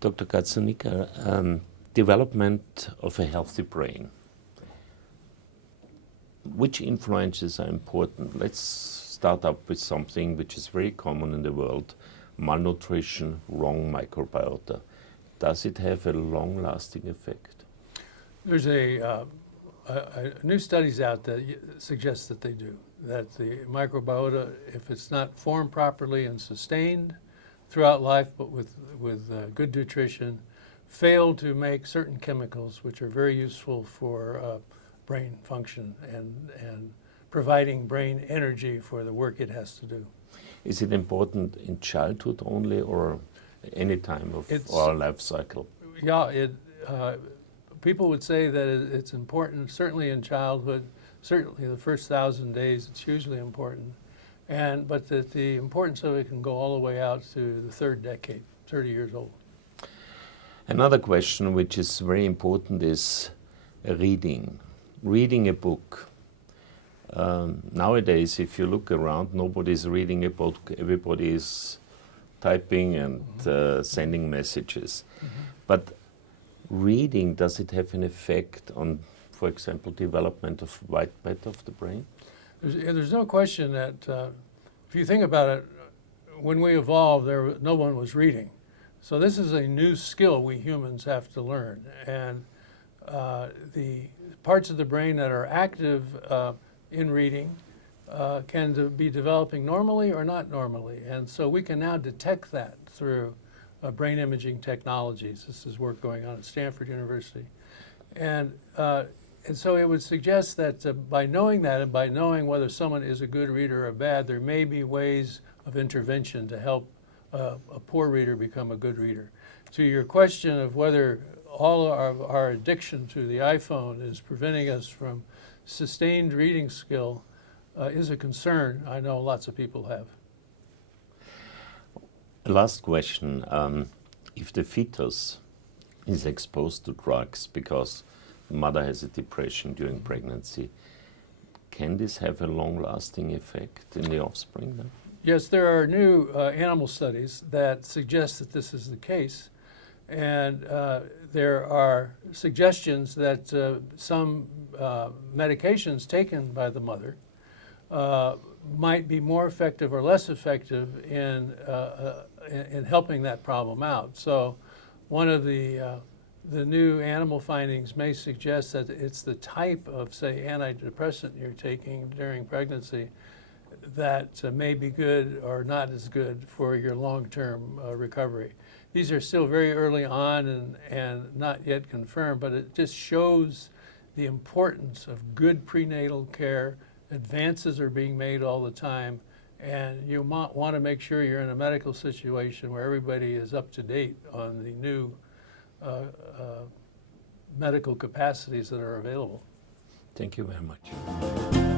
Dr. Gazzaniga, development of a healthy brain. Which influences are important? Let's start up with something which is very common in the world: malnutrition, wrong microbiota. Does it have a long-lasting effect? There's new studies out that suggest that they do, that the microbiota, if it's not formed properly and sustained throughout life, but with good nutrition, fail to make certain chemicals which are very useful for brain function and providing brain energy for the work it has to do. Is it important in childhood only, or any time of our life cycle? Yeah, people would say that it's important, certainly in childhood, certainly the first 1,000 days, it's hugely important. But that the importance of it can go all the way out to the third decade, 30 years old. Another question which is very important is reading. Reading a book. Nowadays, if you look around, nobody's reading a book. Everybody is typing and sending messages. But reading, does it have an effect on, for example, development of white matter of the brain? There's no question that if you think about it, when we evolved, no one was reading. So this is a new skill we humans have to learn. And the parts of the brain that are active in reading can be developing normally or not normally. And so we can now detect that through brain imaging technologies. This is work going on at Stanford University. And so it would suggest that by knowing that, and by knowing whether someone is a good reader or bad, there may be ways of intervention to help a poor reader become a good reader. To your question of whether all of our addiction to the iPhone is preventing us from sustained reading skill is a concern I know lots of people have. Last question. If the fetus is exposed to drugs because the mother has a depression during pregnancy, can this have a long-lasting effect in the offspring then? Yes, there are new animal studies that suggest that this is the case. And there are suggestions that some medications taken by the mother might be more effective or less effective in helping that problem out. So one of the new animal findings may suggest that it's the type of, say, antidepressant you're taking during pregnancy that may be good or not as good for your long-term recovery. These are still very early on and not yet confirmed, but it just shows the importance of good prenatal care. Advances are being made all the time, and you might want to make sure you're in a medical situation where everybody is up to date on the new medical capacities that are available. Thank you very much.